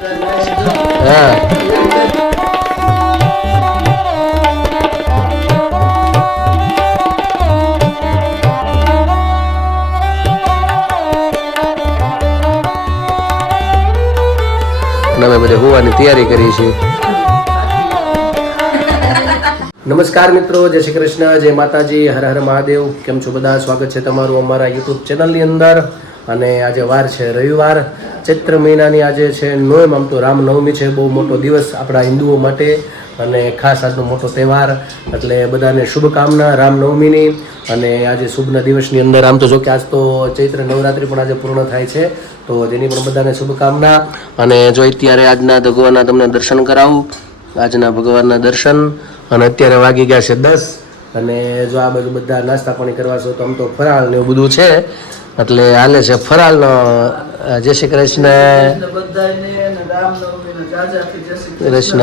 હા અમે બધે હોવાની તૈયારી કરી છે. નમસ્કાર મિત્રો, જય શ્રી કૃષ્ણ, જય માતાજી, હર હર મહાદેવ. કેમ છો બધા? સ્વાગત છે તમારું અમારા યુટ્યુબ ચેનલની અંદર. અને આજે વાર છે રવિવાર, ચૈત્ર મહિનાની આજે છે 9. આમ તો રામનવમી છે, બહુ મોટો દિવસ આપણા હિન્દુઓ માટે અને ખાસ આજનો મોટો તહેવાર. એટલે બધાને શુભકામના રામનવમીની. અને આજે શુભના દિવસની અંદર આમ તો જો કે આજ તો ચૈત્ર નવરાત્રિ પણ આજે પૂર્ણ થાય છે, તો તેની પણ બધાને શુભકામના. અને જો અત્યારે આજના ભગવાનના તમને દર્શન કરાવું, આજના ભગવાનના દર્શન. અને અત્યારે વાગી ગયા છે 10. અને જો આ બાજુ બધા નાસ્તા પાણી કરવા છો તો આમ તો ફરાળ ને એવું બધું છે, એટલે હાલે છે ફરાળનો. જય શ્રી કૃષ્ણ. કૃષ્ણ.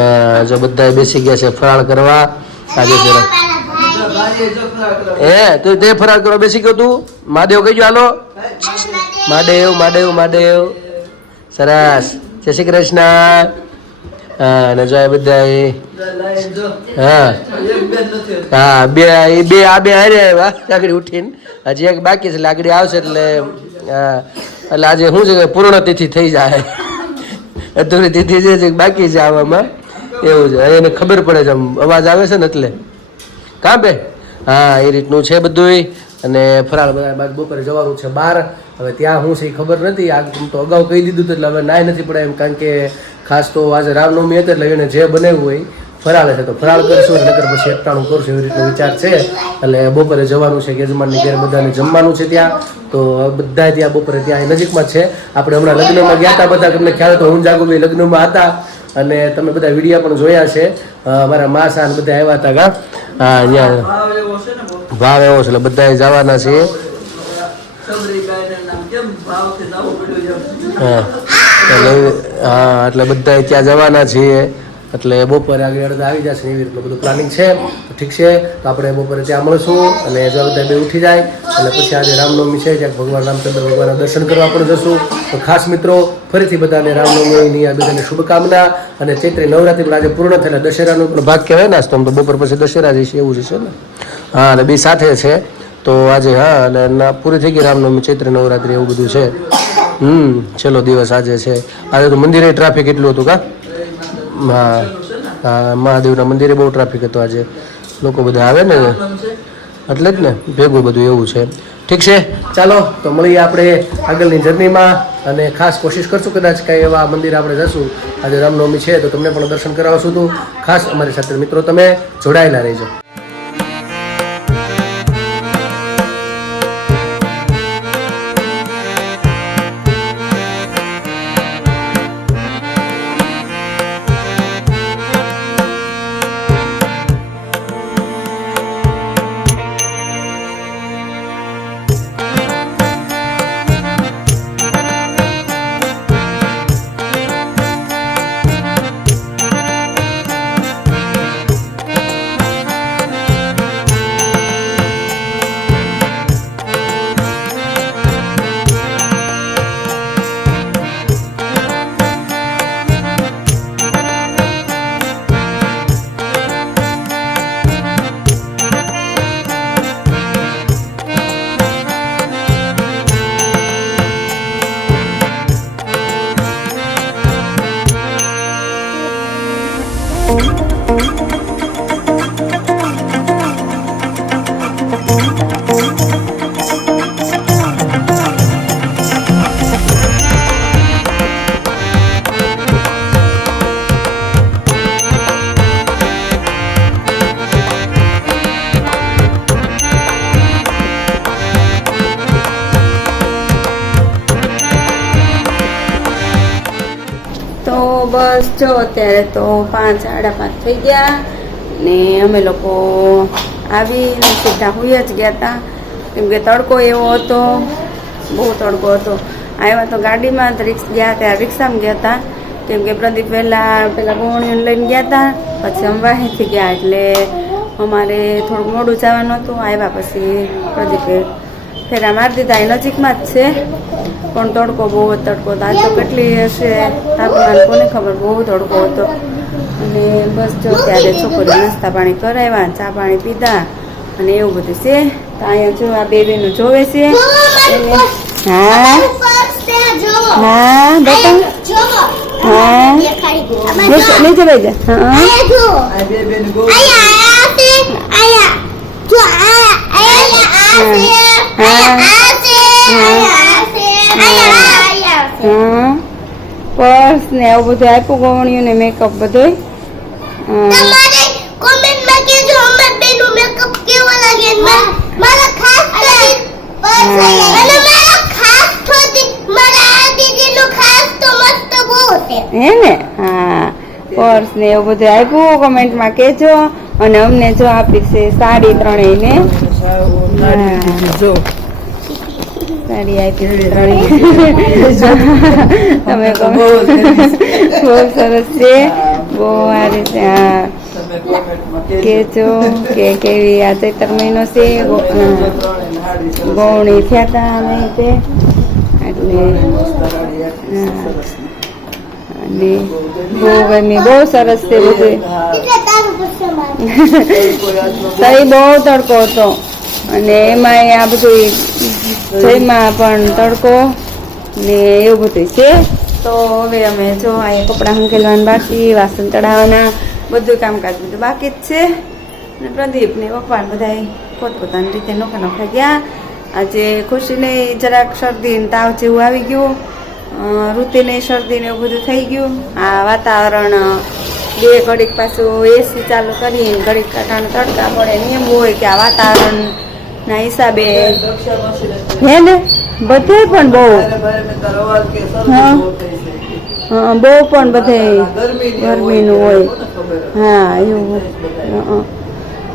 જો બધા બેસી ગયા છે ફરાળ કરવા આજે. તું તે ફરાળ કરવા બેસી ગયો? તું મહાદેવ કહીજો હાલો. મહાદેવ મહાદેવ મહાદેવ. સરસ. જય શ્રી કૃષ્ણ. હા, અને જો બધા હા હા બે આ બે હારે આવ્યા આગળ ઉઠીને. હજી એક બાકી છે, લાકડી આવશે એટલે હા, એટલે આજે શું છે કે પૂર્ણ તિથિ થઈ જાય. અધૂરી તિથિ છે બાકી છે આવવામાં, એવું છે. એને ખબર પડે છે, આમ અવાજ આવે છે ને એટલે. કાં બે હા, એ રીતનું છે બધું. અને ફરાળ બધા બપોરે જવાનું છે બહાર. હવે ત્યાં શું છે એ ખબર નથી. આ તો અગાઉ કહી દીધું હતું એટલે હવે નાય નથી પડે એમ, કારણ કે ખાસ તો આજે રામનવમી હતી એટલે એને જે બનાવ્યું હોય ફરાળ છે તો ફરાળ કરશું, નકર પછી એકટાણું કરશું, એવી રીતનો વિચાર છે. એટલે બપોરે જવાનું છે યજમાનની ઘેર, બધાને જમવાનું છે ત્યાં. તો બધા ત્યાં બપોરે ત્યાં નજીકમાં જ છે. આપણે હમણાં લગ્નમાં ગયા હતા બધા, તમને ખ્યાલ તો હું જાગુભાઈ લગ્નમાં હતા અને તમે બધા વિડીયો પણ જોયા છે. અમારા માસા બધા આવ્યા હતા કા. હા, અહીંયા ભાવ એવો છે એટલે બધા જવાના છે. હા, એટલે બધા ત્યાં જવાના છીએ. એટલે બપોરે આગળ અડધા આવી જશે, એવી રીતનું બધું પ્લાનિંગ છે. ઠીક છે, તો આપણે બપોરે ત્યાં મળશું. અને જો બધા બે ઉઠી જાય અને પછી આજે રામનવમી છે, જ્યાં ભગવાન રામચંદ્ર ભગવાનના દર્શન કરવા પણ જશું. તો ખાસ મિત્રો ફરીથી બધાને રામનવમીની આ બધાને શુભકામના. અને ચૈત્રી નવરાત્રિ પણ આજે પૂર્ણ થયેલા, દશેરાનો પણ ભાગ કહેવાય ને, તો બપોર પછી દશેરા જઈશે એવું જ છે ને. હા, અને બે સાથે છે તો આજે. હા, અને પૂરી થઈ ગઈ રામનવમી, ચૈત્ર નવરાત્રિ એવું બધું છે. છેલ્લો દિવસ આજે છે. આજે તો મંદિરે ટ્રાફિક એટલું હતું કા. હા હા, મહાદેવના મંદિરે બહુ ટ્રાફિક હતો આજે. લોકો બધા આવે ને એટલે જ ને ભેગું બધું એવું છે. ઠીક છે, ચાલો તો મળીએ આપણે આગળની જર્નીમાં. અને ખાસ કોશિશ કરશું કદાચ કંઈ એવા મંદિર આપણે જશું. આજે રામનવમી છે તો તમને પણ દર્શન કરાવશું. તો ખાસ અમારી સાથે મિત્રો તમે જોડાયેલા રહેજો. બસ જો અત્યારે તો 5 સાડા 5 થઈ ગયા ને અમે લોકો આવીને સીધા હોઈ જ ગયા હતા, કેમ કે તડકો એવો હતો, બહુ તડકો હતો. આવ્યા તો ગાડીમાં જ ગયા ત્યાં રિક્ષામાં ગયા હતા, કેમ કે પ્રદીપ પહેલાં ગોવણીઓને લઈને ગયા હતા, પછી અમે વાહીથી ગયા એટલે અમારે થોડુંક મોડું જવાનું હતું. આવ્યા પછી પ્રદીપે ફેરા મારી દીધા એ નજીકમાં જ છે પણ તડકો બહુ જ તડકો હતો. આજ તો કેટલી હશે તાપમાન કોને ખબર, બહુ તડકો હતો. અને બસ જો ત્યારે છોકરીઓ નાસ્તા પાણી કરાવ્યા, ચા પાણી પીધા અને એવું બધું છે. તો અહીંયા જો આ બે બેનું જોવે છે. હા હા બતા હા નીચે બેસી જા. પર્સ ને આવું બધું આપ્યું, ગવણિયું ને મેકઅપ બધું. હે ને હા પર્સ ને એવું બધું આપ્યું, કોમેન્ટમાં કહેજો. અને અમને જો આપી છે સાડી ત્રણેયને. સાડી આપી છે ત્રણેય. તમે બહુ સરસ છે, બહુ સારી છે. હા કહેજો કે કેવી આ ચૈત્ર મહિનો છે, ગૌણી થયા હતા અમે તે એટલે અને બહુ ગમી, બહુ સરસ છે બધું. તઈ બહુ તડકો હતો અને એમાં આ બધું જયમાં પણ તડકો ને એવું બધું છે. તો હવે અમે જો અહીંયા કપડાં હંકેલવાના બાકી, વાસણ ચડાવવાના, બધું કામકાજ બધું બાકી જ છે. અને પ્રદીપ ને પપ્પા બધા પોતપોતાની રીતે નોખા નોખા ગયા. આજે ખુશીને જરાક શરદી ને તાવ જેવું આવી ગયું, ઋતુને શરદી ને એવું બધું થઈ ગયું. આ વાતાવરણ બે ઘડીક પાછું એસી ચાલુ કરીને ઘડીક કાંટાને તડકા પડે ને એમ હોય કે આ વાતાવરણના હિસાબે હે ને બધે પણ બહુ હા બહુ પણ બધે ગરમીનું હોય. હા એવું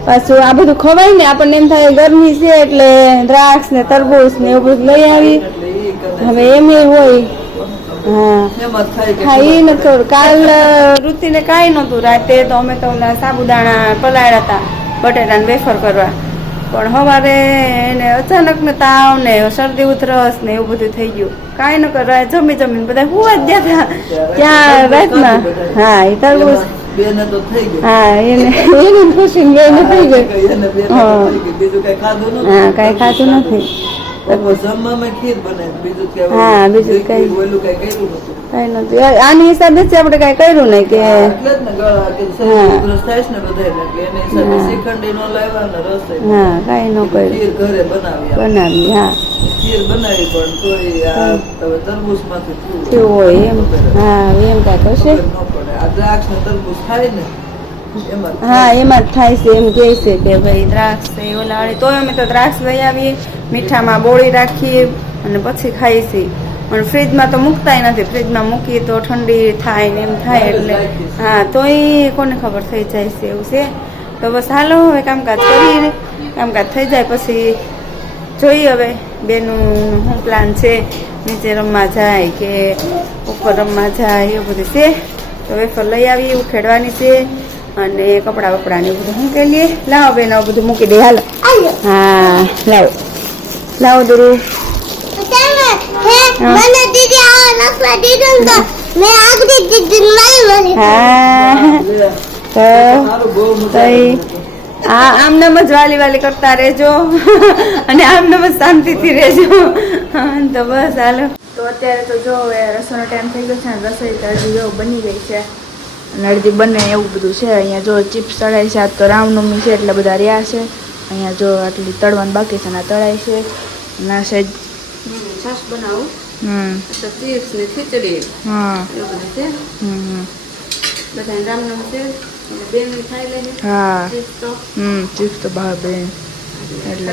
પાછું આ બધું ખવાય ને આપણને એમ થાય ગરમી છે એટલે દ્રાક્ષ ને તરબૂચ ને એવું બધું લઈ આવી. હવે એમ હોય હા એ નથી. કાલ ઋતુને કાંઈ નહોતું, રાતે તો અમે તો ઓલા સાબુદાણા પલાળ્યા હતા બટેટાને વેફર કરવા, પણ સવારે એને અચાનક ને તાવ ને શરદી ઉધરસ ને એવું બધું થઈ ગયું. કાંઈ ન કર જમીને બધા હુવા જ ગયા હતા ત્યાં રાતમાં. હા એ તરબૂચ હા એને ખુશી બેને થઈ ગઈ. હા કાંઈ ખાતું નથી. હા બીજું કઈ નથી. આની હિસાબે જ આપણે કઈ કર્યું નહીં કે હા કઈ ન કર્યું બનાવી. હા થયું હોય એમ. હા એમ કાંઈક હશે. હા એમાં જ થાય છે એમ કહે છે કે ભાઈ દ્રાક્ષ ઓલા વાળી. તોય અમે તો દ્રાક્ષ લઈ આવીએ, મીઠામાં બોળી રાખીએ અને પછી ખાઈએ છીએ. પણ ફ્રીજમાં તો મૂકતાય નથી, ફ્રીજમાં મૂકીએ તો ઠંડી થાય ને એમ થાય એટલે હા તોય કોને ખબર થઈ જાય છે એવું છે. તો બસ હાલો હવે કામકાજ કરીએ, કામકાજ થઈ જાય પછી જોઈએ હવે બેનું શું પ્લાન છે, નીચે રમવા જાય કે ઉપર રમવા જાય એવું બધું છે. તો વેફર લઈ આવીએ, ઉખેડવાની છે અને કપડાં બપડાને એવું બધું મૂકી લઈએ. લાવો બેન આવું બધું મૂકી દઈએ. હાલો હા લાવો લાવો દુરુ. આમનામ જ વાલી વાલી કરતા રહેજો અને આમનામ જ શાંતિથી રહેજો. તો બસ હાલો. તો અત્યારે તો જો હવે રસોઈનો ટાઈમ થઈ ગયો છે ને રસોઈ તો હજી જો બની ગઈ છે અને અડધી બને એવું બધું છે. અહીંયા જો ચિપ્સ તળાય છે, આજ તો રામનવમી છે એટલે બધા રહ્યા છે. અહીંયા જો આટલી તળવાનું બાકી છે ને તળાય છે. ના સાહેબ છાશ બનાવું તો ચિપ્સ ને ખીચડી હા એવું બધું છે. બધા રામનવમી છે એટલે બેન ખાઈ લે. હા ચિપ્સ તો બહાર બેન એટલે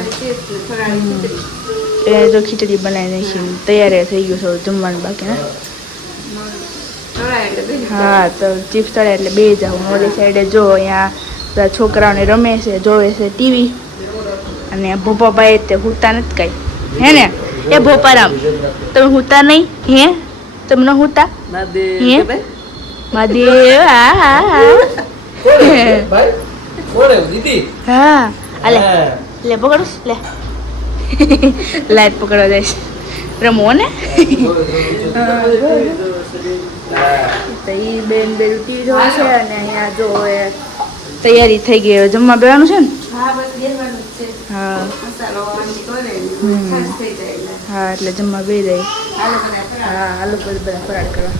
એ જો ખીચડી બનાવી નાખી તૈયાર થઈ ગયું છે જમવાનું બાકી. હા તો ચિપ્સ તળે એટલે બે જાઉં. ઓલી સાઈડે જો અહીંયા બધા છોકરાઓને રમે છે, જોવે છે ટીવી. અને ભોપાભાઈ તે હુતા નથી કઈ હે ને એ ભોપારામ તમે હુતા નહીં હે તમને હુતા હે મહાદેવ. હા હા હા હા અલે લે પકડું લે લાઈટ પકડવા જઈશ રમવો ને તો એ બેન બે ટીવી જોવે છે અને અહીંયા જો તૈયારી થઈ ગઈ હવે જમવા બેવાનું છે ને હા હા એટલે જમવા બે જાય હા આલુ બધા ફરાળ કરવા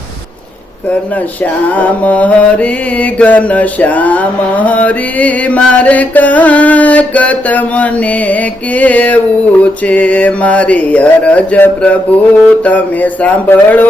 ઘનશ્યામ હરી મારે કાંઈક તમને કેવું છે મારી અરજ પ્રભુ તમે સાંભળો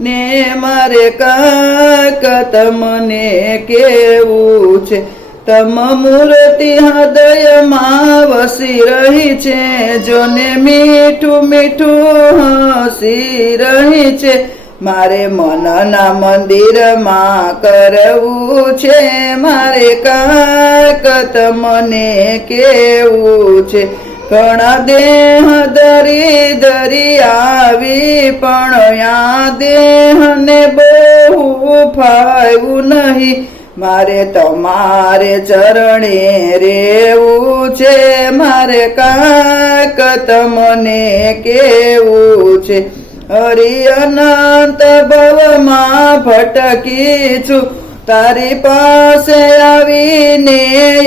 ને મારે કાંઈક તમને કેવું છે તમ મૂર્તિ હૃદયમાં વસી રહી છે જોને મીઠું મીઠું હસી રહી છે મારે મનના મંદિરમાં કરવું છે મારે કાંઈક તમને કેવું છે ઘણા દેહ ધરી આવી પણ આ દેહને બહુ ફાવ્યું નહીં મારે તમારે ચરણે રેવું છે મારે કાંઈક તમને કેવું છે હરિ અનંત ભવમાં ભટકી છું તારી પાસે આવીને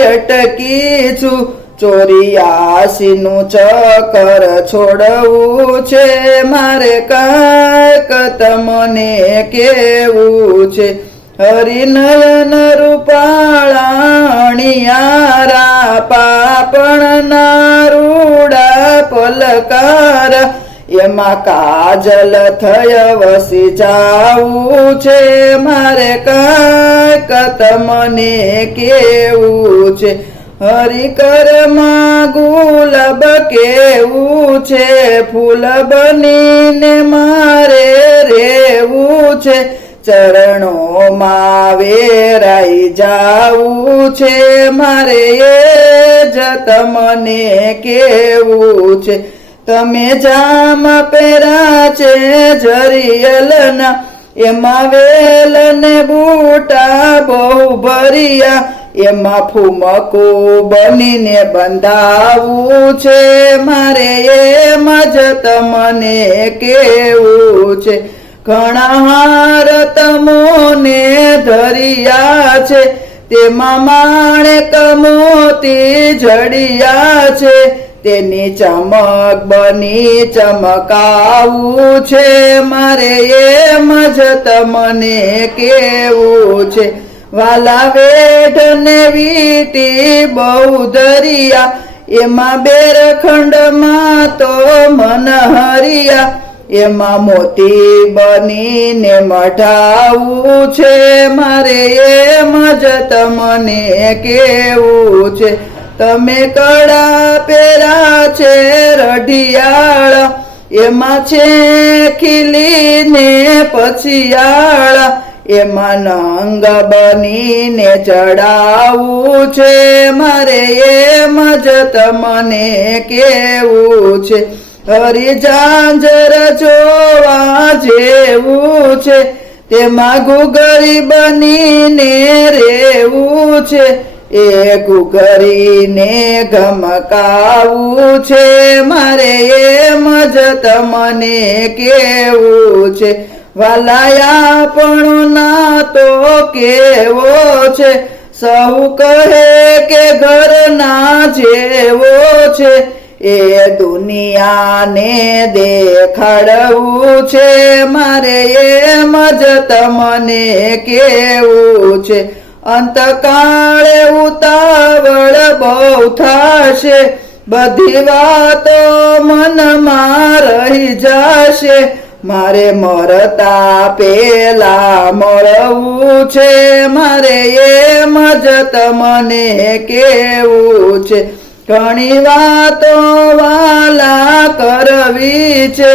અટકી છું 84 નું ચક્કર છોડવું છે મારે કાંઈક તમને કેવું છે હરિનયન રૂપાળાણિયારા પાપણના રૂડા પલકારા એમાં કાજલ થય વસી જાવું છે મારે કાંઈક તમને કેવું છે હરિકરમાં ગુલાબ કેવું છે ફૂલ બનીને મારે રેવું છે ચરણોમાં વેરાઈ જાવું છે મારે એ જ તમને કેવું છે તમે જામ પહેરા છે જરિયલના એમાં વેલ ને બૂટા બહુ ભર્યા એમાં ફૂમકું બનીને બંધાવું છે મારે એમ જ તમને કેવું છે ઘણા હાર તમોને ધર્યા છે તેમાં માણેક મોતી જડિયા છે તેની ચમક બની ચમકાવું છે મારે એમ જ તમને કેવું છે વાલા વેઢ ને વીટી બહુ દરિયા એમાં બેરખંડમાં તો મન હરિયા એમાં મોતી બનીને મઢાવું છે મારે એમ જ તમને કેવું છે તમે કડા પહેરા છે રઢિયાળા એમાં છે ખીલીને પછિયાળા એમાં નંગ બનીને ચડાવું છે મારે એમ જ તમને કેવું છે હરી ઝાંઝર જોવા જેવું છે તેમાં ઘૂઘરી બનીને રેવું છે એ ઘૂઘરીને ગમકાવું છે મારે એમ જ તમને કેવું છે વાલાયા પણ ના તો કેવો છે સૌ કહે કે ઘરના જેવો છે એ દુનિયાને દેખાડવું છે મારે એમ જ તમને કેવું છે અંતકાળે ઉતાવળ બહુ થશે બધી વાતો મનમાં રહી જશે મારે મરતા પેલા મળવું છે મારે એમ જ તમને કેવું છે ઘણી વાતો વાલા કરવી છે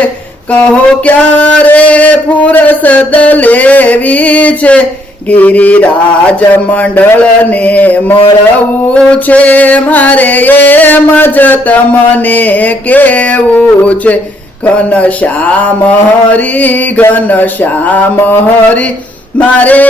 કહો ક્યારે ફુરસદ લેવી છે ગિરિરાજ મંડળને મળવું છે મારે એમ જ તમને કેવું છે ઘનશ્યામ હરી મારે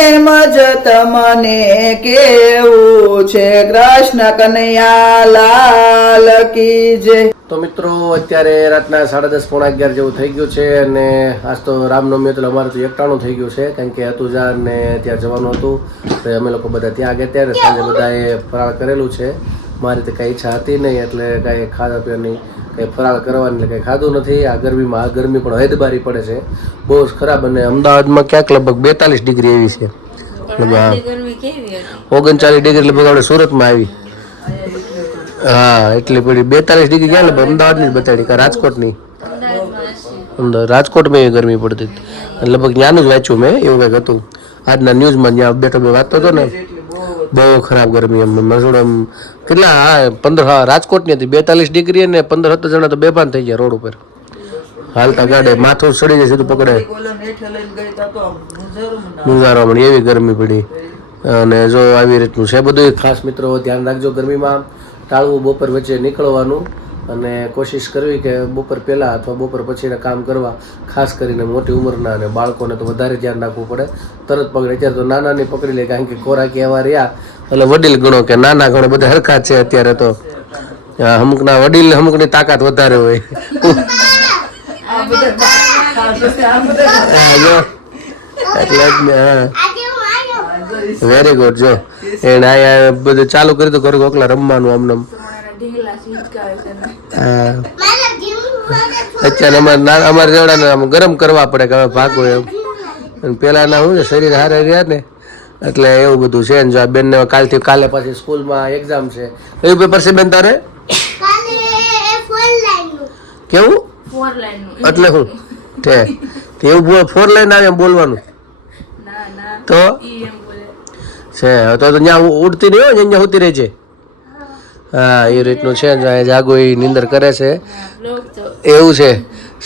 એમ જ તમને કેવું છે કૃષ્ણ કનૈયા લાલ કી જય. તો મિત્રો અત્યારે રાતના 10:30 પોણા 11 જેવું થઈ ગયું છે અને આજ તો રામનવમી એટલે અમારે તો એકટાણું થઈ ગયું છે કારણ કે હતુજા ને ત્યાં જવાનું હતું તો અમે લોકો બધા ત્યાં ગયા ત્યારે સાંજે બધાએ ફરાળ કરેલું છે. મારી તો કાંઈ ઈચ્છા હતી નહીં એટલે કાંઈ ખાધા પીવાની કંઈ ફરાળ કરવાની એટલે કંઈ ખાધું નથી. આ ગરમી પણ હૈદબારી પડે છે બહુ જ ખરાબ. અને અમદાવાદમાં ક્યાંક લગભગ 42 ડિગ્રી એવી છે, 39 ડિગ્રી લગભગ આપણે સુરતમાં આવી. હા એટલી પડી 42 ડિગ્રી ક્યાં લગભગ અમદાવાદની જ બતાડી કે રાજકોટની. રાજકોટમાં એવી ગરમી પડતી લગભગ ત્યાંનું જ વાંચ્યું મેં એવું કંઈક હતું આજના ન્યૂઝમાં. જ્યાં બેઠો વાંચતો હતો ને બહુ ખરાબ ગરમી એમ મસૂડ આમ કેટલા 15 રાજકોટની હતી 42 ડિગ્રી અને 15-17 જણા તો બેભાન થઈ ગયા રોડ ઉપર હાલતા ગાડે માથું સડી જાય સીધું પકડે મુંજારો મળી એવી ગરમી પડી. અને જો આવી રીતનું છે બધું. ખાસ મિત્રો ધ્યાન રાખજો ગરમીમાં ટાળવું બપોર વચ્ચે નીકળવાનું અને કોશિશ કરવી કે બપોર પહેલાં અથવા બપોર પછીના કામ કરવા. ખાસ કરીને મોટી ઉંમરના અને બાળકોને તો વધારે ધ્યાન રાખવું પડે. તરત પકડે અત્યારે તો નાનાને પકડી લે કારણ કે ખોરાક એવા રહ્યા એટલે વડીલ ગણો કે નાના ગણો બધા હરખા છે અત્યારે તો. અમુકના વડીલ અમુકની તાકાત વધારે હોય. Very good. જો એને અહીંયા બધું ચાલુ કરી દો ઘર કોકલા રમવાનું આમને. અત્યારે અમારે જેવડા ગરમ કરવા પડે કે હવે ભાગો એમ. પેલાના શું છે શરીર હારે રહ્યા ને એટલે એવું બધું છે. જો આ બેનને કાલે પાછી સ્કૂલમાં એક્ઝામ છે. કયું પેપર છે બેન તારે? કેવું એટલે શું એવું 4 લાઈન આવે એમ બોલવાનું તો છે તો ત્યાં ઉડતી નહીં હોય ત્યાં ઉતી રહી છે. હા એ રીતનું છે. જાગો એ નીંદર કરે છે એવું છે.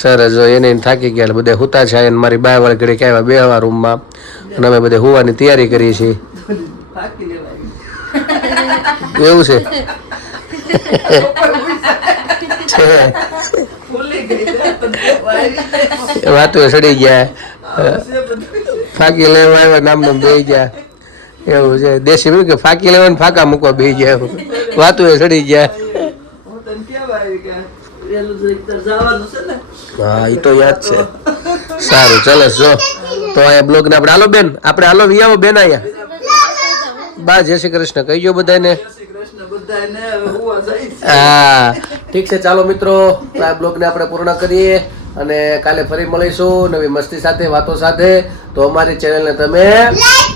સરસ. જો એને થાકી ગયા બધા હુતા છે અને મારી બાય વાળી ઘડી આવ્યા બે હવા રૂમમાં અને અમે બધા હુવાની તૈયારી કરીએ છીએ એવું છે. વાતો સડી ગયા ફાંકી લેવા આવ્યા નામ બે ગયા એવું છે. દેશી કે ફાંકી લેવા ફાંકા મૂકવા બે ગયા વાતો સડી ગયા. હા એ તો યાદ છે. સારું ચલો જો તો અહીંયા બ્લોગ ને આપણે હાલો બેન આપણે હાલો વિયાવો બેન અહીંયા બા જય શ્રી કૃષ્ણ કહીજો બધાને. હા ઠીક છે ચાલો મિત્રો આ બ્લોગને આપણે પૂર્ણ કરીએ અને કાલે ફરી મળીશું નવી મસ્તી સાથે વાતો સાથે. તો અમારી ચેનલને તમે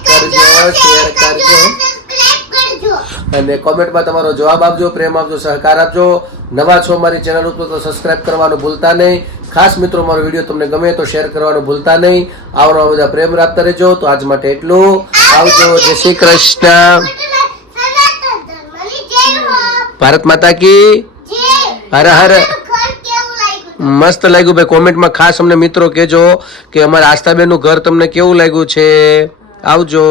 કરજો શેર કરજો અને કોમેન્ટમાં તમારો જવાબ આપજો, પ્રેમ આપજો, સહકાર આપજો. નવા છો મારી ચેનલ ઉપર તો સબસ્ક્રાઇબ કરવાનું ભૂલતા નહીં. ખાસ મિત્રો મારો વિડીયો તમને ગમે તો શેર કરવાનું ભૂલતા નહીં. આવવા બધા પ્રેમ રાખતા રહેજો. તો આજ માટે એટલું. આવજો. જય શ્રી કૃષ્ણ. ભારત માતા કી હર હર. મસ્ત લાગ્યું ભાઈ. કોમેન્ટમાં ખાસ અમને મિત્રો કહેજો કે અમારા આસ્થાબેનનું ઘર તમને કેવું લાગ્યું છે. આવજો.